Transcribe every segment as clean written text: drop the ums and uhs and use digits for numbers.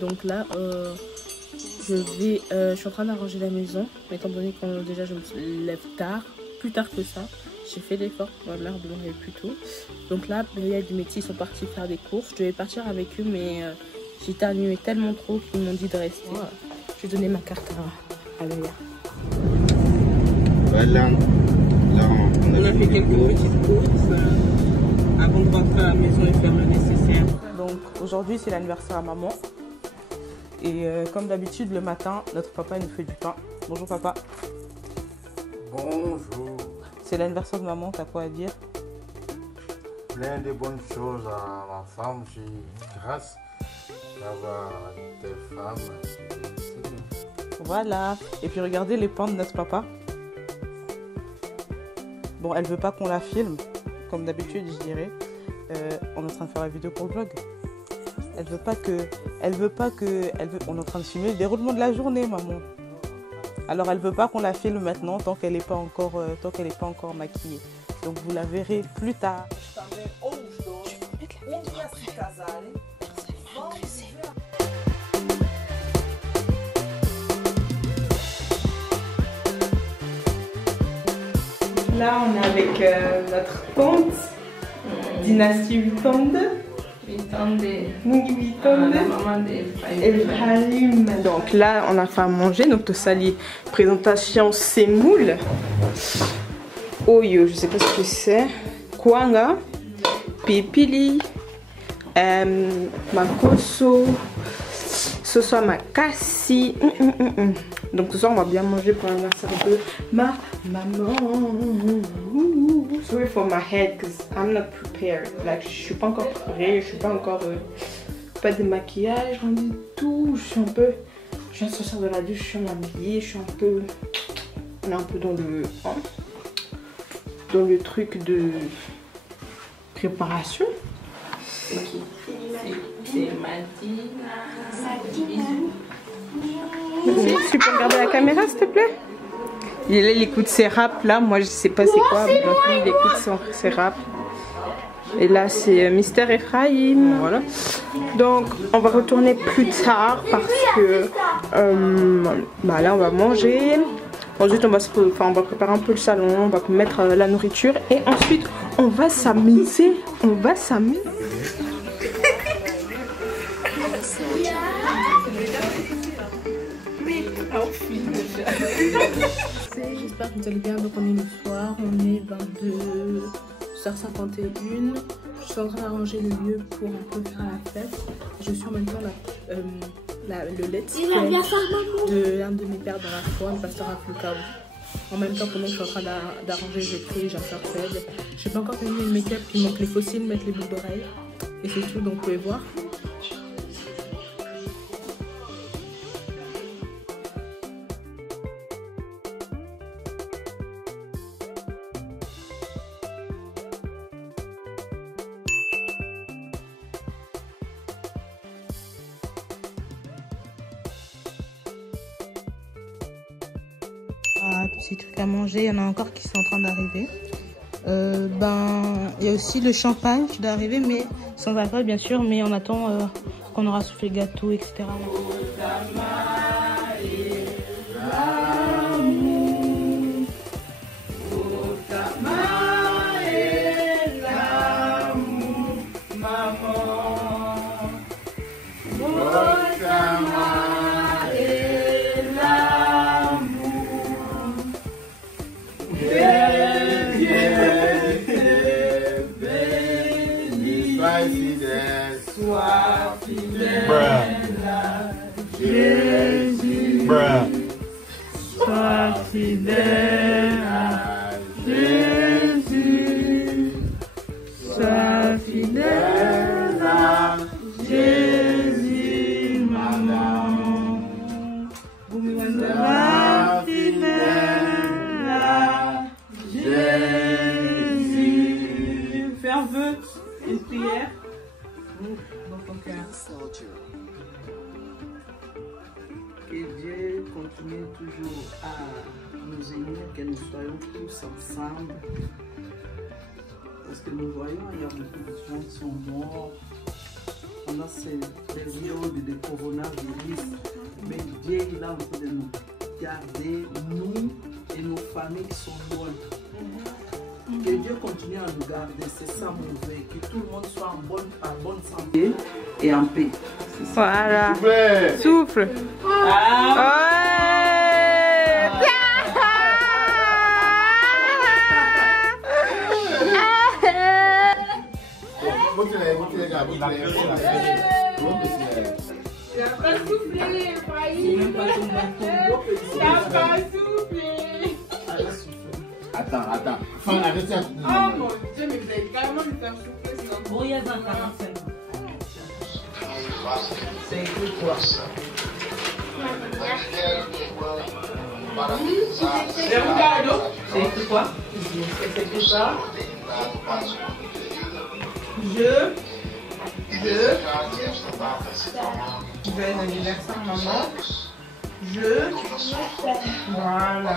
donc là, je suis en train d'arranger la maison. Mais étant donné que déjà je me lève tard, plus tard que ça, j'ai fait l'effort pour ma mère de me lever plus tôt. Donc là, Bélia et Dimitri sont partis faire des courses. Je devais partir avec eux, mais j'ai éternué tellement trop qu'ils m'ont dit de rester. Je vais donner ma carte à Bélia. Voilà. Là, on a fait quelques petites courses avant de rentrer à la maison et faire le nécessaire. Donc aujourd'hui, c'est l'anniversaire à maman. Et comme d'habitude, le matin, notre papa nous fait du pain. Bonjour papa. bonjour. C'est l'anniversaire de maman, t'as quoi à dire? Plein de bonnes choses à ma femme. Je suis grâce d'avoir des femmes. Voilà. Et puis regardez les pains de notre papa. Bon, elle veut pas qu'on la filme, comme d'habitude, je dirais. On est en train de faire la vidéo pour le vlog. On est en train de filmer le déroulement de la journée, maman. Alors, elle veut pas qu'on la filme maintenant tant qu'elle n'est pas encore, maquillée. Donc, vous la verrez plus tard. Là, on est avec notre tante, dynastie Witonde. Ephraim. Donc là, on a fait à manger. Donc, tout ça, les présentations semoule. Oyo, je sais pas ce que c'est. Kwanga. Pipili. Makoso. Ce soir, makasi. Donc ce soir, on va bien manger pour l'anniversaire de ma maman. Sorry for my head, because I'm not prepared. Like, je suis pas encore prête, je suis pas encore... pas de maquillage, rien du tout. Je suis un peu... Je viens de sortir de la douche, je suis habillée, je suis un peu... On est un peu dans le... Hein, dans le truc de... préparation. C'est qui? C'est Madina. Tu peux regarder la caméra s'il te plaît? Il écoute ses raps là, moi je sais pas c'est quoi, donc lui il écoute ses raps. Et là c'est Mister Ephraim, voilà. Donc on va retourner plus tard parce que bah là on va manger. Ensuite on va préparer un peu le salon, on va mettre la nourriture et ensuite on va s'amuser. J'espère que vous allez bien. Donc on est le soir, on est 22h51. Je suis en train d'arranger le lieu pour un peu faire la fête. Je suis en même temps le let's play de l'un de mes pères dans la foi, le pasteur Afluka. En même temps, pendant que je suis en train d'arranger, j'ai pris, j'ai un fed. Je n'ai pas encore terminé le make-up, il manque les fossiles, mettre les boucles d'oreilles. Et c'est tout, donc vous pouvez voir. Petits trucs à manger, il y en a encore qui sont en train d'arriver. Il y a aussi le champagne qui doit arriver, mais sans alcool bien sûr, mais on attend qu'on aura soufflé le gâteau, etc. Sois fidèle à Jésus. Sois fidèle à Jésus, maman. Sois fidèle à Jésus. Fais un vœu, une prière dans ton cœur. Que Dieu continue toujours à nous unir, que nous soyons tous ensemble. Parce que nous voyons, il y a beaucoup de gens qui sont morts. On pendant ces périodes de coronavirus. Mais Dieu il a envie de nous garder, nous et nos familles qui sont loin. Que Dieu continue à nous garder, c'est ça mon vœu. Que tout le monde soit en bonne santé et en paix. Voilà. Souffle. Tu n'as pas soufflé, Faïd. Tu n'as pas soufflé. Attends. Arrête ça. Oh mon Dieu, mais vous allez carrément me faire souffler sinon. Oh, il y a 45. C'est écrit quoi? C'est Ricardo. C'est écrit quoi? C'est écrit ça. Joyeux anniversaire, maman. Voilà.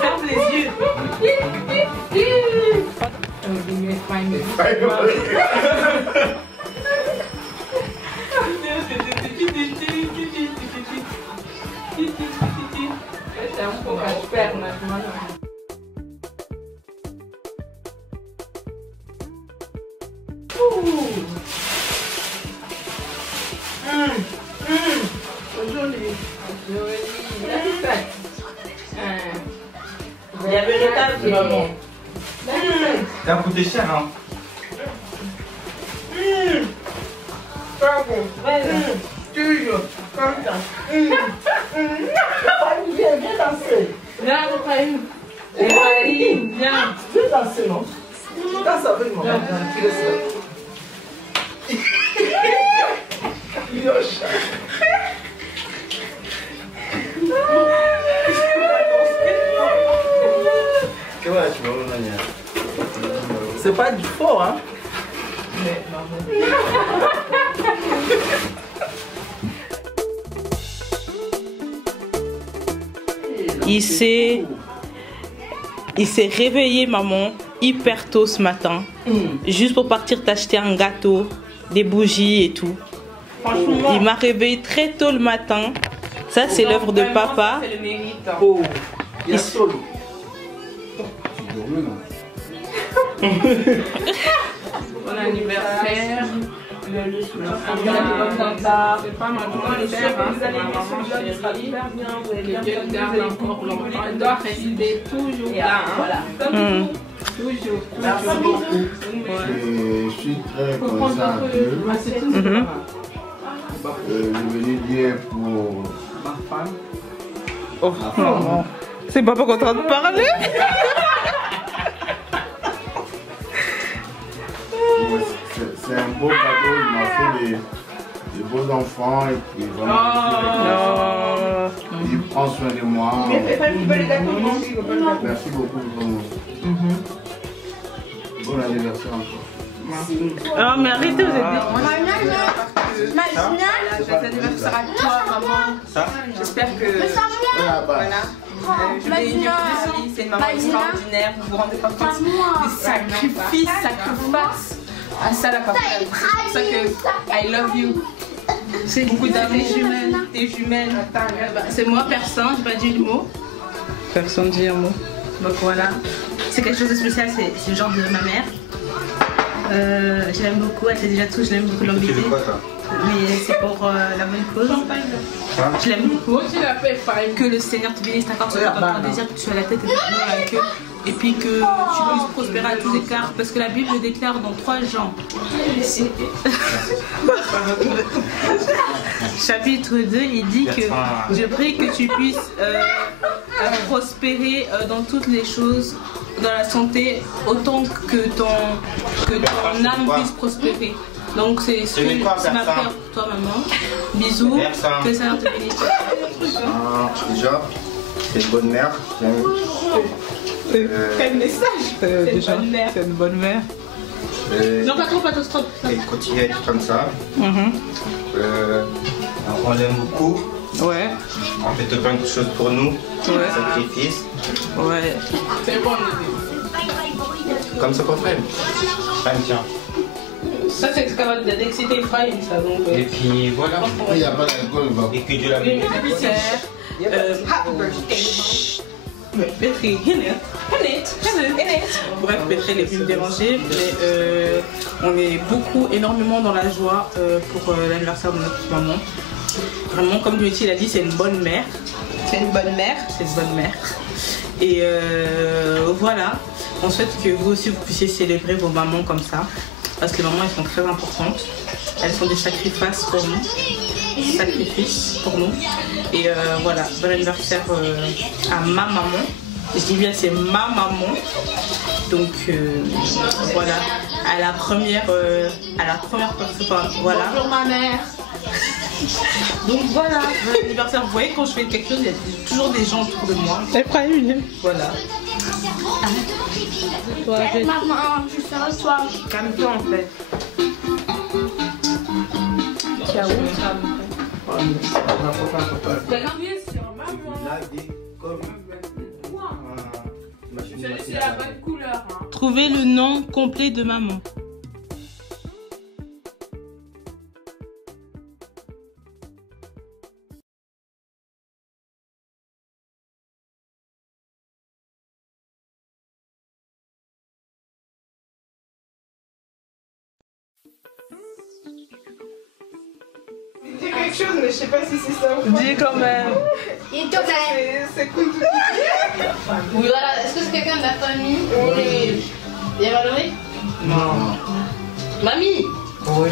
Ferme les yeux. C'est un peu cache-père maintenant. Il y avait le table de maman. Ça a coûté cher, hein? Toujours, comme ça. Viens danser. Viens, Faïd. Faïd, viens. Viens danser, non? Tu danses avec maman. Tu le sais. C'est pas du faux, hein? Il s'est réveillé, maman, hyper tôt ce matin, juste pour partir t'acheter un gâteau, des bougies et tout. Il m'a réveillé très tôt le matin. Ça, c'est l'œuvre de papa. C'est le mérite. Oh, il y a solo. Bon anniversaire. C'est pas ma anniversaire, hein, c'est ma maman chérie. Que Dieu te garde encore longtemps. Elle doit rester toujours là. Hein. Toujours. Merci beaucoup. Je suis très content à Dieu. Je venais dire pour Ma femme. Oh, non. C'est papa qui est en train de parler. C'est un beau cadeau, il m'a fait des beaux enfants et puis vraiment il prend soin de moi. Merci beaucoup vraiment. Bon anniversaire encore. Ah, mais arrêtez, vous êtes Joyeux anniversaire à toi, maman. J'espère que. Voilà. Je vais dire que c'est une maman extraordinaire. Vous vous rendez pas compte des sacrifices, à ça la papa. C'est pour ça que I love you. C'est beaucoup d'amour. Tes jumelles. C'est moi, personne, j'ai pas dit le mot. Personne dit un mot. Donc voilà, c'est quelque chose de spécial, c'est le genre de ma mère. Je l'aime beaucoup, elle sait déjà tout, je l'aime beaucoup l'embêter. Mais c'est pour la bonne cause. Je l'aime beaucoup. Que le Seigneur te bénisse, t'accorde ce grand désir, que tu sois à la tête et la queue. Et puis que tu puisses prospérer à tous écarts. Parce que la Bible déclare dans 3 Jean. Chapitre 2, il dit que je prie que tu puisses prospérer dans toutes les choses, dans la santé, autant que ton âme puisse prospérer. Donc c'est ma prière pour toi, maman. Bisous, que ça te bénisse. Déjà, c'est une bonne mère. Quel message. Déjà, c'est une bonne mère. Non, pas trop, pas trop, stop. Et continue à être comme ça. On l'aime beaucoup. Ouais. On fait plein de choses pour nous. Ouais. Sacrifice. Ouais. C'est bon. comme ça qu'on fait. Tiens. Ça, c'est ce qu'elle va d'exciter Ephraim, ça. Donc, et puis voilà. Il n'y a pas d'alcool. Et que Dieu la oui, Pétri, bref, Pétri elle est venue me déranger, mais on est énormément dans la joie pour l'anniversaire de notre maman. Vraiment, comme Dimitri l'a dit, c'est une bonne mère. C'est une bonne mère. C'est une bonne mère. Et voilà, on souhaite que vous aussi vous puissiez célébrer vos mamans comme ça, parce que les mamans elles sont très importantes. Elles sont des sacrifices pour nous. Et voilà, bon anniversaire à ma maman. Je dis bien c'est ma maman. Donc voilà, à la première personne, voilà. Bonjour ma mère. Donc voilà, bon anniversaire. Vous voyez quand je fais quelque chose, il y a toujours des gens autour de moi. Voilà. Toi, maman, je serai toi. Calme-toi en fait. Ciao. Trouvez le nom complet de maman. Dis quelque chose, mais je sais pas si c'est ça ou pas. Dis quand même. C'est cool. Oui, voilà. Est-ce que c'est quelqu'un de la famille? Oui. Il y a Valérie? Non. Mamie? Oui.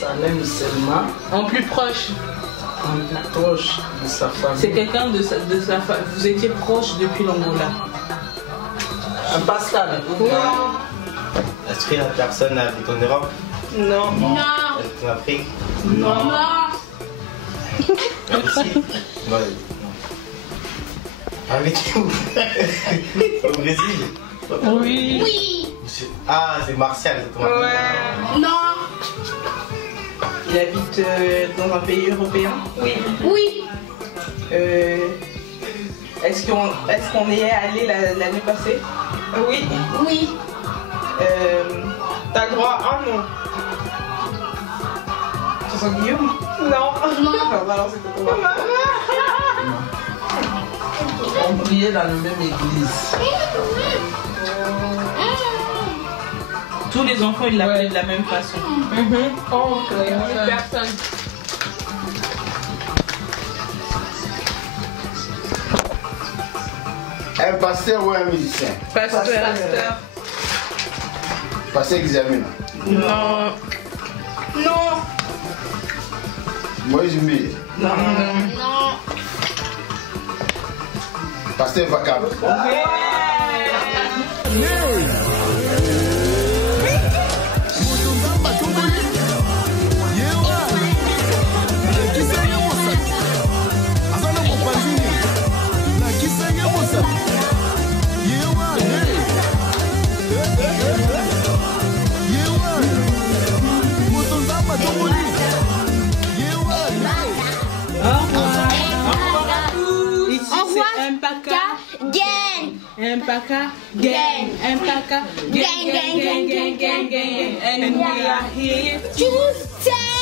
Salem Selma, En plus proche. un peu proche de sa famille. C'est quelqu'un de sa famille. Vous étiez proche depuis l'Angola. Un Pascal. Est-ce que la personne habite en Europe? Non. Non. Est-ce en Afrique? Non. Ici? Ouais. Avec où? Au Brésil? Oui. Oui. Ah, c'est Martial, c'est toi. Ouais. Non. Il habite dans un pays européen. Oui. Oui. Est-ce qu'on y est allé l'année passée? Oui. Oui. T'as le droit à un nom. C'est Guillaume? Non. Non. Alors c'était ton maman. On priait dans la même église. Tous les enfants ils l'appelaient de la même façon. Oh, personne. Un pasteur ou un musicien? Pasteur. Pasteur examen. Non. Non. Moïse Mbé. Non. Non. Pasteur Vakab. Empaka, gang, Empaka, gang, gang, gang, gang, gang, gang, gang, and we are here To stay.